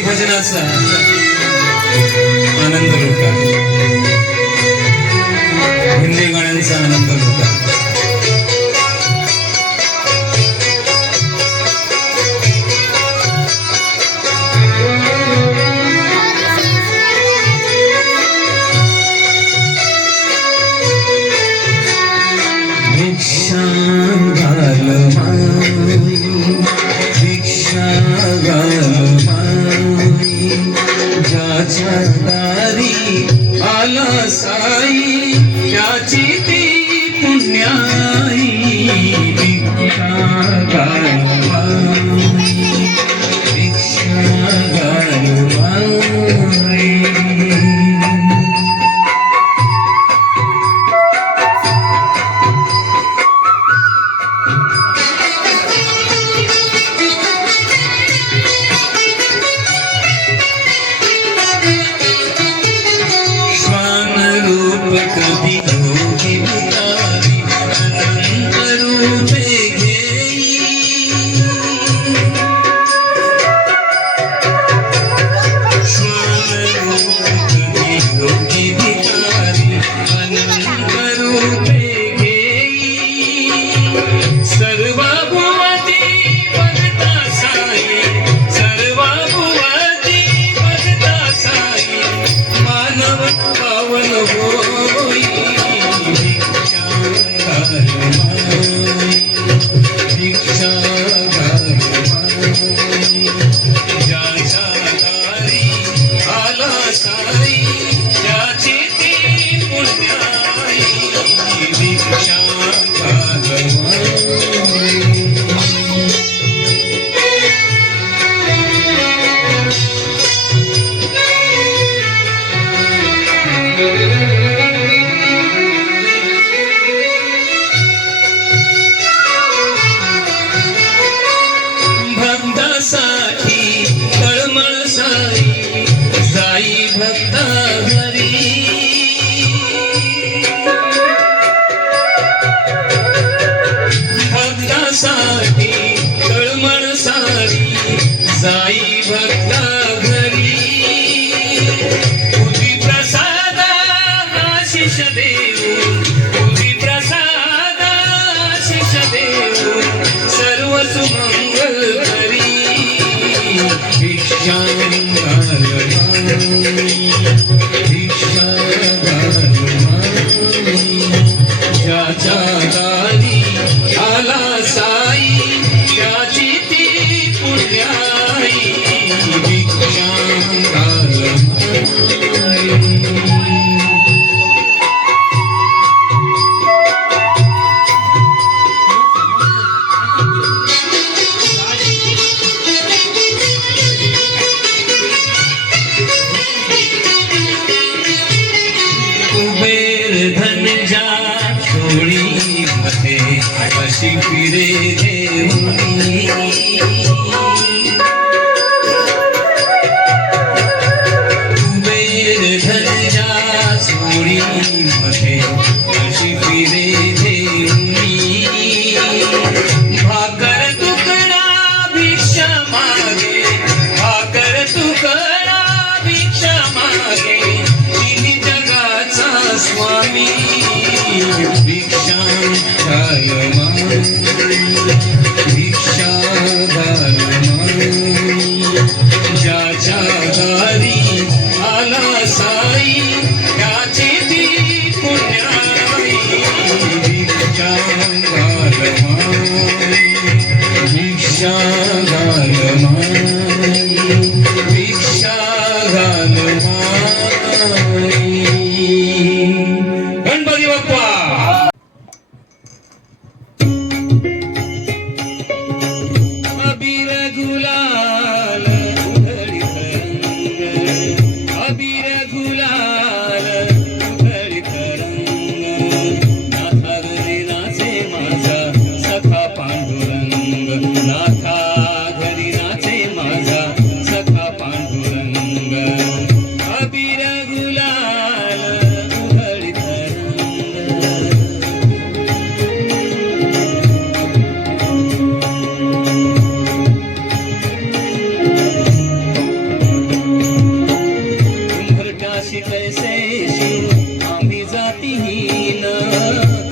हरिभजनाचा आनंद लुटा हिंदी गाण्यांचा आनंद लुटा रूप চাচারি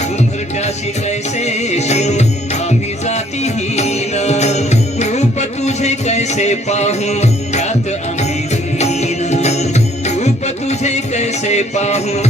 गुंगटाशी कैसे शिव आम्ही जातीहीन. रूप तुझे कैसे पाहू? त्यात आम्ही रूप तुझे कैसे पाहू?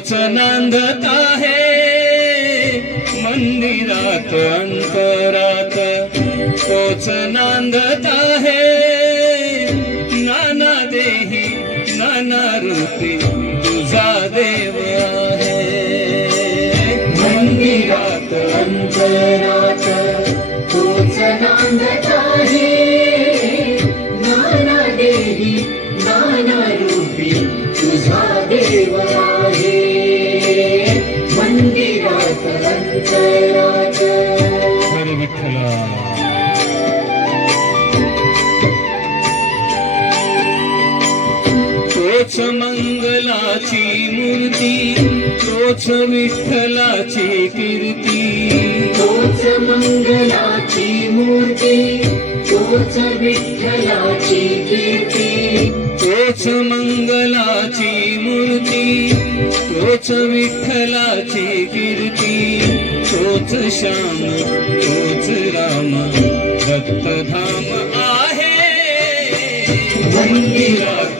तोच नांदत आहे. मंदिरात अंतरात तोच नांदत आहे. नाना देही नाना रूपी तुझा देव आहे. मंदिरात अंतरात मूर्ती तोच विठ्ठलाची कीर्ती. तोच मंगलाची मूर्ती तोच विठ्ठलाची कीर्ती. तोच मंगलाची मूर्ती तोच विठ्ठलाची कीर्ती. तोच श्याम तोच राम भक्तधाम आहे. मंदिरात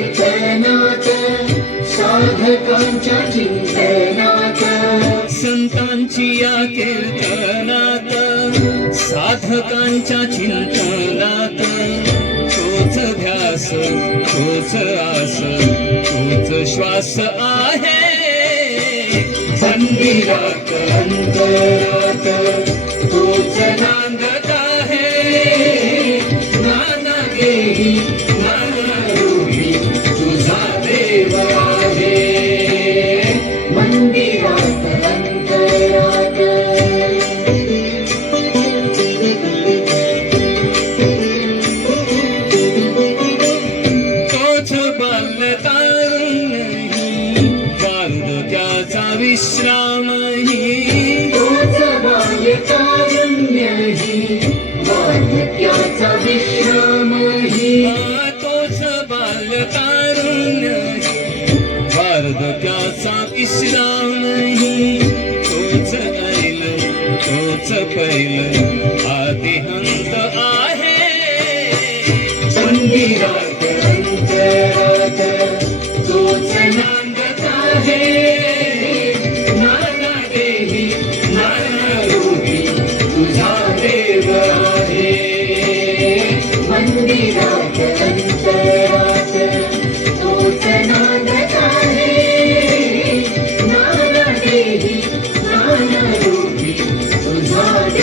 बाबांच्या चिंतनात संतांची या कीर्तनात साधकांच्या चिंतनात. तोच ध्यास तोच आस तोच श्वास आहे. मंदिरात अंतरात तोच नांदत आहे. नाना आदिहंत आहे.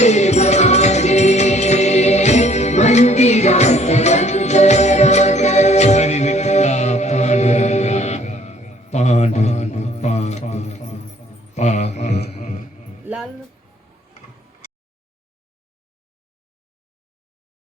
तुझा